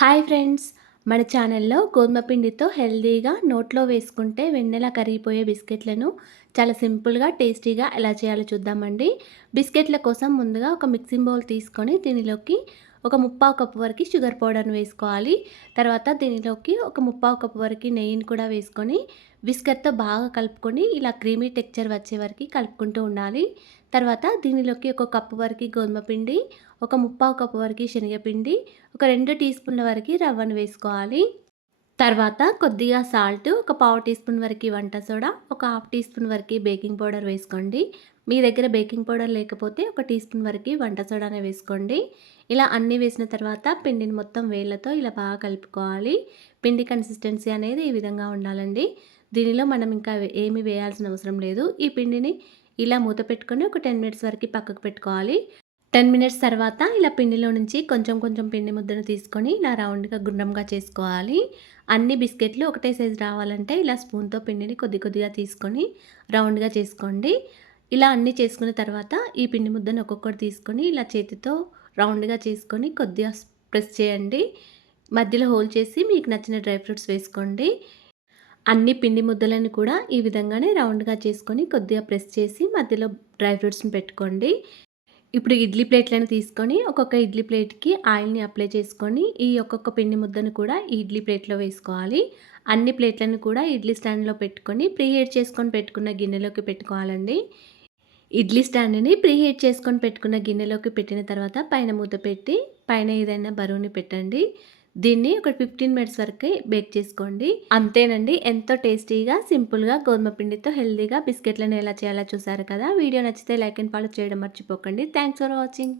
Hi friends, మన ఛానల్లో గోధుమ పిండితో హెల్తీగా నోట్లో వేసుకుంటే వెన్నెలా కరిగిపోయే బిస్కెట్లను చాలా సింపుల్గా టేస్టీగా ఎలా చేయాలో చూద్దామండి. బిస్కెట్ల కోసం ముందుగా ఒక మిక్సింగ్ బౌల్ తీసుకొని దీనిలోకి ఒక ముప్పావు కప్పు వరకు షుగర్ పౌడర్ని వేసుకోవాలి. తర్వాత దీనిలోకి ఒక ముప్పావు కప్పు వరకు నెయ్యిని కూడా వేసుకొని విస్కర్తో బాగా కలుపుకొని ఇలా క్రీమీ టెక్చర్ వచ్చే వరకు కలుపుకుంటూ ఉండాలి. తర్వాత దీనిలోకి ఒక కప్పు వరకు గోధుమ పిండి, ఒక ముప్పావు కప్పు వరకు శనగపిండి, ఒక 2 టీ స్పూన్ల వరకు రవ్వను వేసుకోవాలి. తర్వాత కొద్దిగా సాల్ట్, ఒక పావు టీ స్పూన్ వరకు వంట సోడా, ఒక హాఫ్ టీ స్పూన్ వరకు బేకింగ్ పౌడర్ వేసుకోండి. మీ దగ్గర బేకింగ్ పౌడర్ లేకపోతే ఒక టీ స్పూన్ వరకు వంట సోడానే వేసుకోండి. ఇలా అన్నీ వేసిన తర్వాత పిండిని మొత్తం వేళ్ళతో ఇలా బాగా కలుపుకోవాలి. పిండి కన్సిస్టెన్సీ అనేది ఈ విధంగా ఉండాలండి. దీనిలో మనం ఇంకా ఏమీ వేయాల్సిన అవసరం లేదు. ఈ పిండిని ఇలా మూత పెట్టుకొని ఒక 10 మినిట్స్ వరకు పక్కకు పెట్టుకోవాలి. 10 మినిట్స్ తర్వాత ఇలా పిండిలో నుంచి కొంచెం కొంచెం పిండి ముద్దను తీసుకొని ఇలా రౌండ్గా గుండ్రంగా చేసుకోవాలి. అన్ని బిస్కెట్లు ఒకటే సైజు రావాలంటే ఇలా స్పూన్తో పిండిని కొద్ది కొద్దిగా తీసుకొని రౌండ్గా చేసుకోండి. ఇలా అన్నీ చేసుకున్న తర్వాత ఈ పిండి ముద్దను ఒక్కొక్కటి తీసుకొని ఇలా చేతితో రౌండ్గా చేసుకొని కొద్దిగా ప్రెస్ చేయండి. మధ్యలో హోల్ చేసి మీకు నచ్చిన డ్రై ఫ్రూట్స్ వేసుకోండి. అన్ని పిండి ముద్దలను కూడా ఈ విధంగానే రౌండ్గా చేసుకొని కొద్దిగా ప్రెస్ చేసి మధ్యలో డ్రై ఫ్రూట్స్ని పెట్టుకోండి. ఇప్పుడు ఇడ్లీ ప్లేట్లను తీసుకొని ఒక్కొక్క ఇడ్లీ ప్లేట్కి ఆయిల్ని అప్లై చేసుకొని ఈ ఒక్కొక్క పిండి ముద్దను కూడా ఈ ఇడ్లీ ప్లేట్లో వేసుకోవాలి. అన్ని ప్లేట్లను కూడా ఇడ్లీ స్టాండ్లో పెట్టుకొని ప్రీహీట్ చేసుకొని పెట్టుకున్న గిన్నెలోకి పెట్టుకోవాలండి. ఇడ్లీ స్టాండ్ని ప్రీహీట్ చేసుకొని పెట్టుకున్న గిన్నెలోకి పెట్టిన తర్వాత పైన మూత పెట్టి పైన ఏదైనా బరువుని పెట్టండి. దీన్ని ఒక 15 మినిట్స్ వరకే బేక్ చేసుకోండి. అంతేనండి, ఎంతో టేస్టీగా సింపుల్గా గోధుమ పిండితో హెల్తీగా బిస్కెట్లను ఎలా చేయాలో చూసారు కదా. వీడియో నచ్చితే లైక్ అండ్ ఫాలో చేయడం మర్చిపోకండి. Thanks for watching.